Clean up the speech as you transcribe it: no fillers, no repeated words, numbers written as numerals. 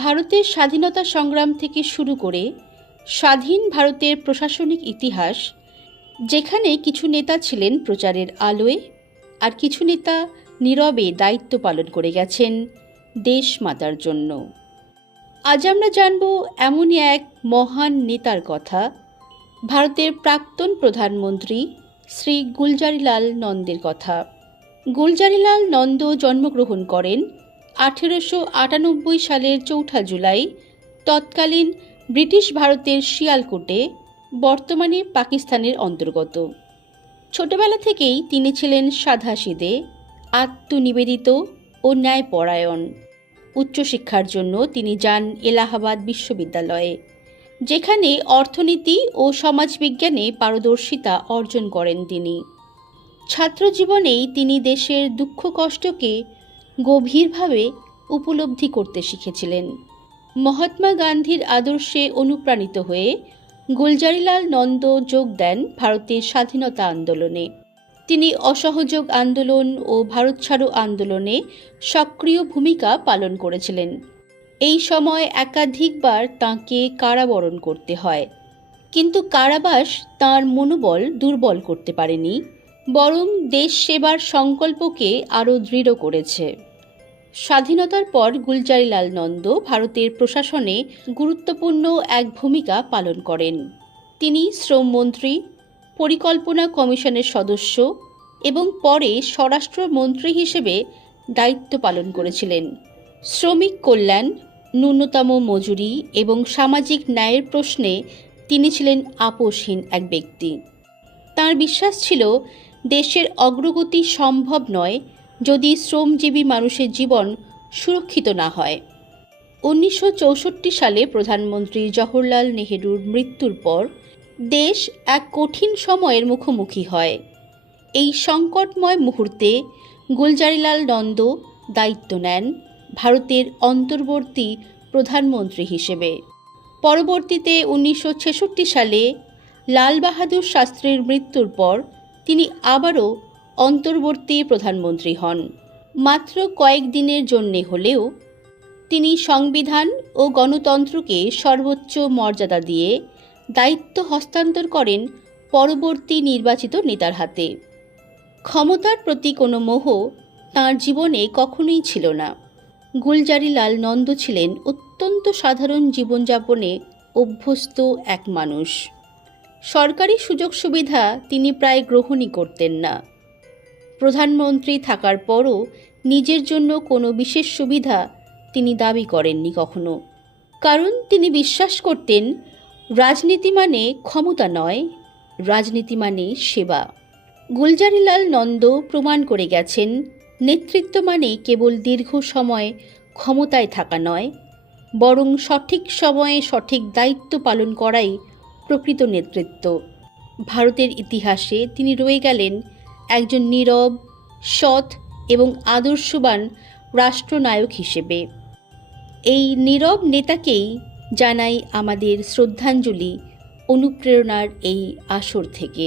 ভারতের স্বাধীনতা সংগ্রাম থেকে শুরু করে স্বাধীন ভারতের প্রশাসনিক ইতিহাস, যেখানে কিছু নেতা ছিলেন প্রচারের আলোয় আর কিছু নেতা নীরবে দায়িত্ব পালন করে গেছেন দেশ মাতার জন্য। আজ আমরা জানব এমনই এক মহান নেতার কথা, ভারতের প্রাক্তন প্রধানমন্ত্রী শ্রী গুলজারিলাল নন্দের কথা। গুলজারিলাল নন্দ জন্মগ্রহণ করেন 1898 সালের 4 জুলাই তৎকালীন ব্রিটিশ ভারতের শিয়ালকোটে, বর্তমানে পাকিস্তানের অন্তর্গত। ছোটবেলা থেকেই তিনি ছিলেন সাধাসিধে, আত্মনিবেদিত ও ন্যায়পরায়ণ। উচ্চশিক্ষার জন্য তিনি যান এলাহাবাদ বিশ্ববিদ্যালয়ে, যেখানে অর্থনীতি ও সমাজবিজ্ঞানে পারদর্শিতা অর্জন করেন তিনি। ছাত্রজীবনেই তিনি দেশের দুঃখ কষ্টকে গভীরভাবে উপলব্ধি করতে শিখেছিলেন। মহাত্মা গান্ধীর আদর্শে অনুপ্রাণিত হয়ে গুলজারিলাল নন্দ যোগ দেন ভারতের স্বাধীনতা আন্দোলনে। তিনি অসহযোগ আন্দোলন ও ভারত ছাড়ো আন্দোলনে সক্রিয় ভূমিকা পালন করেছিলেন। এই সময় একাধিকবার তাঁকে কারাবরণ করতে হয়, কিন্তু কারাবাস তাঁর মনোবল দুর্বল করতে পারেনি, বরং দেশ সেবার সংকল্পকে আরও দৃঢ় করেছে। স্বাধীনতার পর গুলজারিলাল নন্দ ভারতের প্রশাসনে গুরুত্বপূর্ণ এক ভূমিকা পালন করেন। তিনি শ্রমমন্ত্রী, পরিকল্পনা কমিশনের সদস্য এবং পরে স্বরাষ্ট্রমন্ত্রী হিসেবে দায়িত্ব পালন করেছিলেন। শ্রমিক কল্যাণ, ন্যূনতম মজুরি এবং সামাজিক ন্যায়ের প্রশ্নে তিনি ছিলেন আপোষহীন এক ব্যক্তি। তাঁর বিশ্বাস ছিল, দেশের অগ্রগতি সম্ভব নয় যদি শ্রমজীবী মানুষের জীবন সুরক্ষিত না হয়। 1964 সালে প্রধানমন্ত্রী জওহরলাল নেহেরুর মৃত্যুর পর দেশ এক কঠিন সময়ের মুখোমুখি হয়। এই সংকটময় মুহূর্তে গুলজারিলাল নন্দ দায়িত্ব নেন ভারতের অন্তর্বর্তী প্রধানমন্ত্রী হিসেবে। পরবর্তীতে 1966 সালে লাল বাহাদুর শাস্ত্রীর মৃত্যুর পর তিনি আবারও অন্তর্বর্তী প্রধানমন্ত্রী হন। মাত্র কয়েকদিনের জন্যে হলেও তিনি সংবিধান ও গণতন্ত্রকে সর্বোচ্চ মর্যাদা দিয়ে দায়িত্ব হস্তান্তর করেন পরবর্তী নির্বাচিত নেতার হাতে। ক্ষমতার প্রতি কোনো মোহ তাঁর জীবনে কখনোই ছিল না। গুলজারিলাল নন্দ ছিলেন অত্যন্ত সাধারণ জীবনযাপনে অভ্যস্ত এক মানুষ। সরকারি সুযোগ সুবিধা তিনি প্রায় গ্রহণই করতেন না। প্রধানমন্ত্রী থাকার পরও নিজের জন্য কোনো বিশেষ সুবিধা তিনি দাবি করেননি কখনো, কারণ তিনি বিশ্বাস করতেন, রাজনীতি মানে ক্ষমতা নয়, রাজনীতি মানে সেবা। গুলজারিলাল নন্দ প্রমাণ করে গেছেন, নেতৃত্ব মানে কেবল দীর্ঘ সময় ক্ষমতায় থাকা নয়, বরং সঠিক সময়ে সঠিক দায়িত্ব পালন করাই প্রকৃত নেতৃত্ব। ভারতের ইতিহাসে তিনি রয়ে গেলেন একজন নীরব, সৎ এবং আদর্শবান রাষ্ট্রনায়ক হিসেবে। এই নীরব নেতাকেই জানাই আমাদের শ্রদ্ধাঞ্জলি অনুপ্রেরণার এই আসর থেকে।